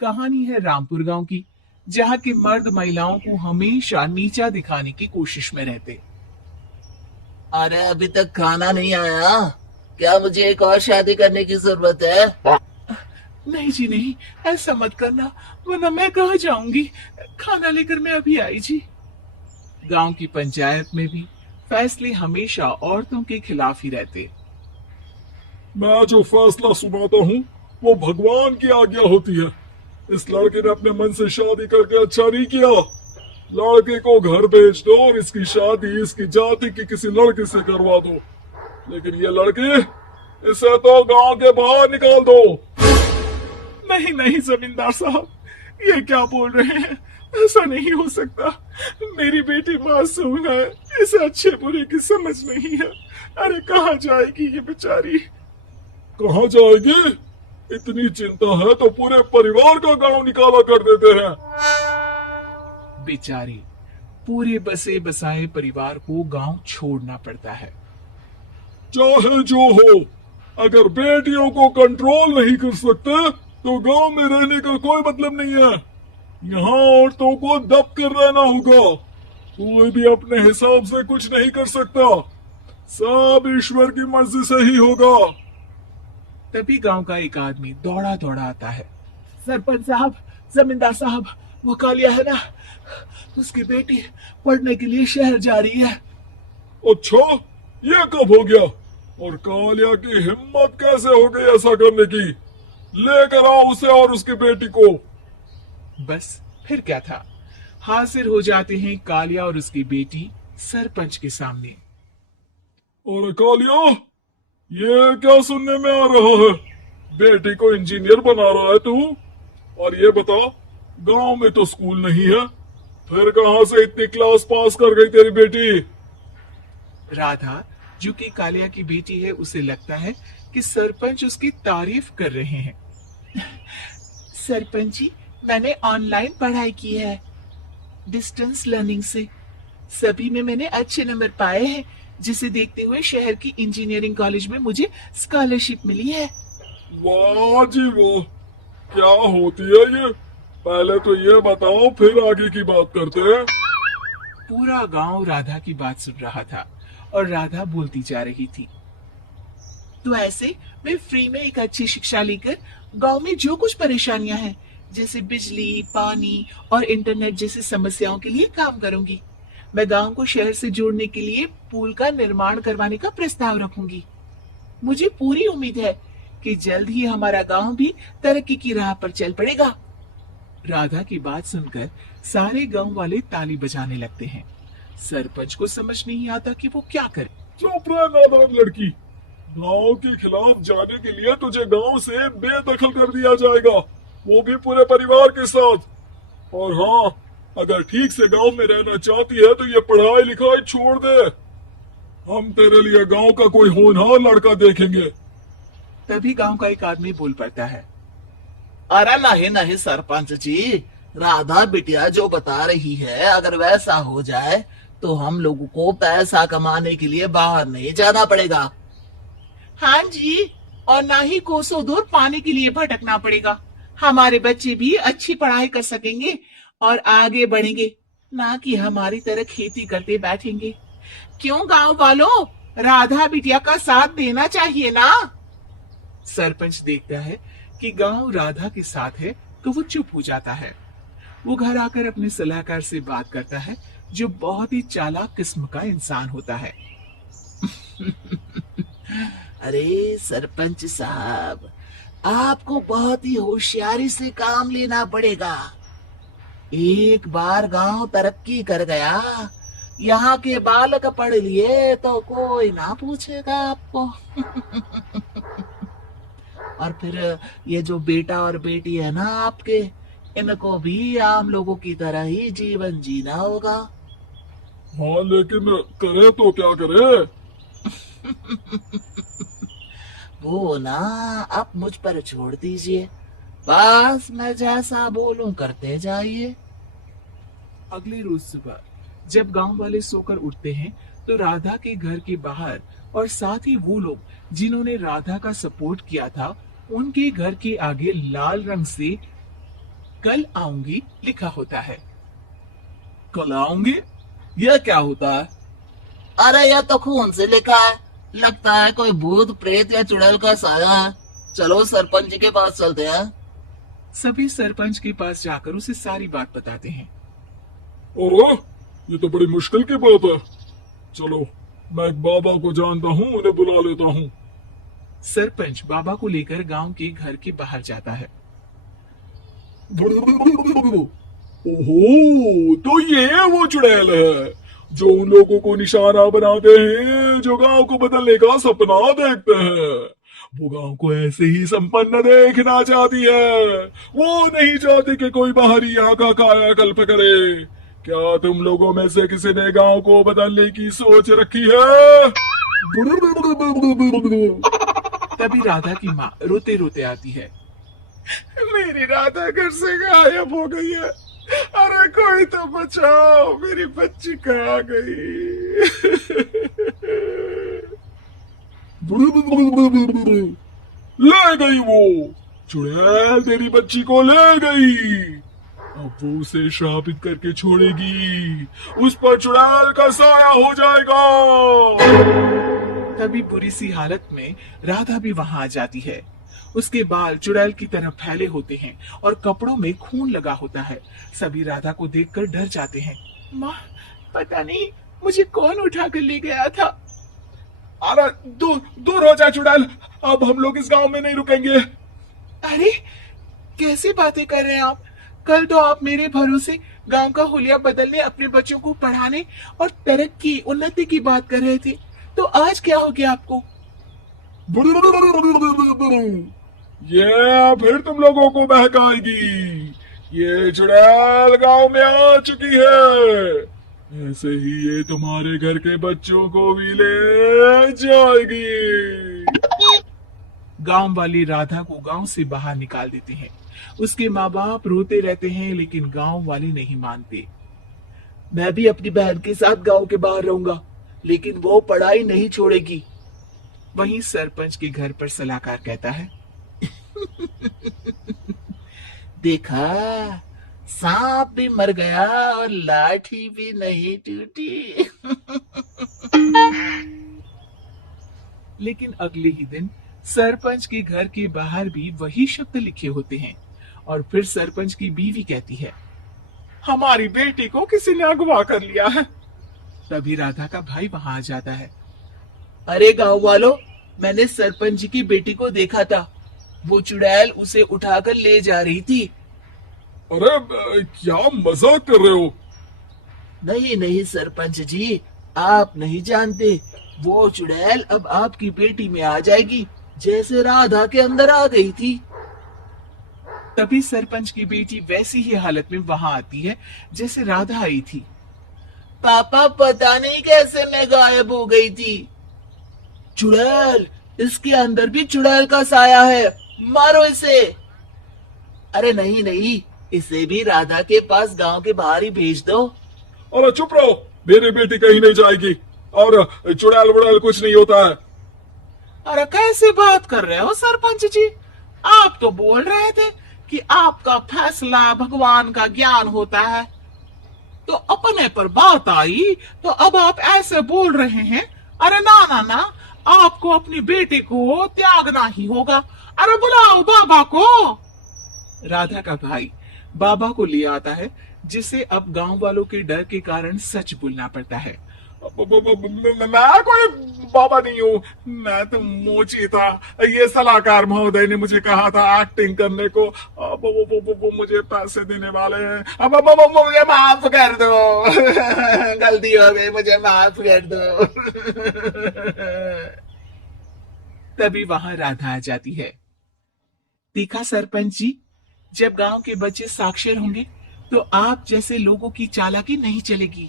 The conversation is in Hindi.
कहानी है रामपुर गांव की, जहां के मर्द महिलाओं को हमेशा नीचा दिखाने की कोशिश में रहते। अरे अभी तक खाना नहीं आया। क्या मुझे एक और शादी करने की जरूरत है? नहीं जी नहीं, ऐसा मत करना, वरना मैं कहाँ जाऊंगी। खाना लेकर मैं अभी आई जी। गांव की पंचायत में भी फैसले हमेशा औरतों के खिलाफ ही रहते। मैं जो फैसला सुनाता हूँ वो भगवान की आज्ञा होती है। इस लड़के ने अपने मन से शादी करके अच्छा नहीं किया। लड़के को घर भेज दो और इसकी शादी इसकी जाति की किसी लड़के से करवा दो। लेकिन ये लड़की, इसे तो गांव के बाहर निकाल दो। नहीं नहीं जमींदार साहब, ये क्या बोल रहे हैं? ऐसा नहीं हो सकता। मेरी बेटी मासूम है, इसे अच्छे बुरे की समझ नहीं है। अरे कहाँ जाएगी ये बेचारी? कहाँ जाएगी? इतनी चिंता है तो पूरे परिवार का गांव निकाला कर देते हैं। बेचारी, पूरे बसे बसाए परिवार को गांव छोड़ना पड़ता है। चाहे जो हो, अगर बेटियों को कंट्रोल नहीं कर सकते तो गांव में रहने का कोई मतलब नहीं है। यहाँ औरतों को दब कर रहना होगा। कोई भी अपने हिसाब से कुछ नहीं कर सकता। सब ईश्वर की मर्जी से ही होगा। तभी गांव का एक आदमी दौड़ा दौड़ा आता है। सरपंच साहब, जमींदार साहब, वो कालिया है ना, उसकी बेटी पढ़ने के लिए शहर जा रही है। अच्छा, ये कब हो गया? और कालिया की हिम्मत कैसे हो गई ऐसा करने की? लेकर आओ उसे और उसकी बेटी को। बस फिर क्या था, हाजिर हो जाते हैं कालिया और उसकी बेटी सरपंच के सामने। और कालिया, ये क्या सुनने में आ रहा है? बेटी को इंजीनियर बना रहा है तू? और ये बता, गांव में तो स्कूल नहीं है, फिर कहां से इतनी क्लास पास कर गई तेरी बेटी? राधा, जो कि कालिया की बेटी है, उसे लगता है कि सरपंच उसकी तारीफ कर रहे हैं। सरपंच जी, मैंने ऑनलाइन पढ़ाई की है, डिस्टेंस लर्निंग से। सभी में मैंने अच्छे नंबर पाए हैं, जिसे देखते हुए शहर की इंजीनियरिंग कॉलेज में मुझे स्कॉलरशिप मिली है। वाह जी वाह, क्या होती है ये? पहले तो ये बताओ, फिर आगे की बात करते हैं। पूरा गांव राधा की बात सुन रहा था और राधा बोलती जा रही थी। तो ऐसे मैं फ्री में एक अच्छी शिक्षा लेकर गांव में जो कुछ परेशानियां हैं, जैसे बिजली, पानी और इंटरनेट जैसी समस्याओं के लिए काम करूंगी। मैं गांव को शहर से जोड़ने के लिए पुल का निर्माण करवाने का प्रस्ताव रखूंगी। मुझे पूरी उम्मीद है कि जल्द ही हमारा गांव भी तरक्की की राह पर चल पड़ेगा। राधा की बात सुनकर सारे गांव वाले ताली बजाने लगते हैं। सरपंच को समझ नहीं आता कि वो क्या करे। चुप रह नादान लड़की। गांव के खिलाफ जाने के लिए तुझे गांव से बेदखल कर दिया जाएगा, वो भी पूरे परिवार के साथ। और हाँ, अगर ठीक से गांव में रहना चाहती है तो ये पढ़ाई लिखाई छोड़ दे। हम तेरे लिए गांव का कोई होनहार लड़का देखेंगे। तभी गांव का एक आदमी बोल पड़ता है। अरे नहीं नहीं सरपंच जी, राधा बिटिया जो बता रही है, अगर वैसा हो जाए तो हम लोगों को पैसा कमाने के लिए बाहर नहीं जाना पड़ेगा। हाँ जी, और ना ही कोसों दूर पानी के लिए भटकना पड़ेगा। हमारे बच्चे भी अच्छी पढ़ाई कर सकेंगे और आगे बढ़ेंगे, ना कि हमारी तरह खेती करते बैठेंगे। क्यों गांव वालों, राधा बिटिया का साथ देना चाहिए ना। सरपंच देखता है कि गांव राधा के साथ है तो वो चुप हो जाता है। वो घर आकर अपने सलाहकार से बात करता है, जो बहुत ही चालाक किस्म का इंसान होता है। अरे सरपंच साहब, आपको बहुत ही होशियारी से काम लेना पड़ेगा। एक बार गांव तरक्की कर गया, यहाँ के बालक पढ़ लिए तो कोई ना पूछेगा आपको। और फिर ये जो बेटा और बेटी है ना आपके, इनको भी आम लोगों की तरह ही जीवन जीना होगा। हाँ, लेकिन करे तो क्या करे? वो ना आप मुझ पर छोड़ दीजिए, बस मैं जैसा बोलूं करते जाइए। अगले रोज सुबह जब गांव वाले सोकर उठते हैं, तो राधा के घर के बाहर और साथ ही वो लोग जिन्होंने राधा का सपोर्ट किया था, उनके घर के आगे लाल रंग से कल आऊंगी लिखा होता है। कल आऊंगी, यह क्या होता है? अरे यह तो खून से लिखा है, लगता है कोई भूत प्रेत या चुड़ैल का साया है। चलो सरपंच जी के पास चलते हैं। सभी सरपंच के पास जाकर उसे सारी बात बताते हैं। ओह, ये तो बड़ी मुश्किल की बात है। चलो, मैं एक बाबा को जानता हूँ, उन्हें बुला लेता हूँ। सरपंच बाबा को लेकर गांव के घर के बाहर जाता है। ओहो, तो ये वो चुड़ैल है जो उन लोगों को निशाना बनाते हैं जो गांव को बदलने का सपना देखते हैं। वो गांव को ऐसे ही संपन्न देखना चाहती है। वो नहीं चाहती कि कोई बाहरी यहाँ का कायाकल्प करे। क्या तुम लोगों में से किसी ने गांव को बदलने की सोच रखी है? तभी राधा की माँ रोते रोते आती है। मेरी राधा घर से गायब हो गई है। अरे कोई तो बचाओ, मेरी बच्ची कहाँ गई? ले गई वो चुड़ैल, तेरी बच्ची को ले गई। अब वो उसे श्रापित करके छोड़ेगी, उस पर चुड़ैल का साया हो जाएगा। तभी बुरी सी हालत में राधा भी वहां आ जाती है। उसके बाल चुड़ैल की तरह फैले होते हैं और कपड़ों में खून लगा होता है। सभी राधा को देखकर डर जाते हैं। माँ, पता नहीं मुझे कौन उठा कर ले गया था। अरे दूर दूर हो जा चुड़ैल, अब हम लोग इस गांव में नहीं रुकेंगे। अरे कैसी बातें कर रहे हैं आप? कल तो आप मेरे भरोसे गांव का हुलिया बदलने, अपने बच्चों को पढ़ाने और तरक्की उन्नति की बात कर रहे थे, तो आज क्या हो गया आपको? ये फिर तुम लोगों को बहकाएगी। ये चुड़ैल गांव में आ चुकी है। ऐसे ही ये तुम्हारे घर के बच्चों को भी ले जाएगी। गांव वाले राधा को गांव से बाहर निकाल देते हैं। उसके माँ बाप रोते रहते हैं, लेकिन गांव वाले नहीं मानते। मैं भी अपनी बहन के साथ गांव के बाहर रहूंगा, लेकिन वो पढ़ाई नहीं छोड़ेगी। वहीं सरपंच के घर पर सलाहकार कहता है। देखा, सांप भी मर गया और लाठी भी नहीं टूटी। लेकिन अगले ही दिन सरपंच के घर के बाहर भी वही शब्द लिखे होते हैं। और फिर सरपंच की बीवी कहती है, हमारी बेटी को किसी ने अगवा कर लिया है। तभी राधा का भाई वहां आ जाता है। अरे गांव वालों, मैंने सरपंच जी की बेटी को देखा था। वो चुड़ैल उसे उठाकर ले जा रही थी। अरे क्या मजाक कर रहे हो? नहीं नहीं सरपंच जी, आप नहीं जानते। वो चुड़ैल अब आपकी बेटी में आ जाएगी, जैसे राधा के अंदर आ गई थी। तभी सरपंच की बेटी वैसी ही हालत में वहां आती है जैसे राधा आई थी। पापा, पता नहीं कैसे मैं गायब हो गई थी। चुड़ैल, इसके अंदर भी चुड़ैल का साया है, मारो इसे। अरे नहीं नहीं, इसे भी राधा के पास गांव के बाहर ही भेज दो। अरे चुप रहो, मेरी बेटी कहीं नहीं जाएगी और चुड़ैल वुड़ैल कुछ नहीं होता है। अरे कैसे बात कर रहे हो सरपंच जी? आप तो बोल रहे थे कि आपका फैसला भगवान का ज्ञान होता है, तो अपने पर बात आई तो अब आप ऐसे बोल रहे हैं। अरे ना ना ना, आपको अपनी बेटी को त्यागना ही होगा। अरे बुलाओ बाबा को। राधा का भाई बाबा को ले आता है, जिसे अब गांव वालों के डर के कारण सच बोलना पड़ता है। मैं कोई बाबा नहीं हूँ, मैं तो मोची था। ये सलाहकार महोदय ने मुझे कहा था एक्टिंग करने को। वो मुझे पैसे देने वाले हैं। अब मुझे माफ कर दो। गलती हो गई, मुझे माफ कर दो। तभी वहां राधा आ जाती है। देखा सरपंच जी, जब गांव के बच्चे साक्षर होंगे तो आप जैसे लोगों की चालाकी नहीं चलेगी।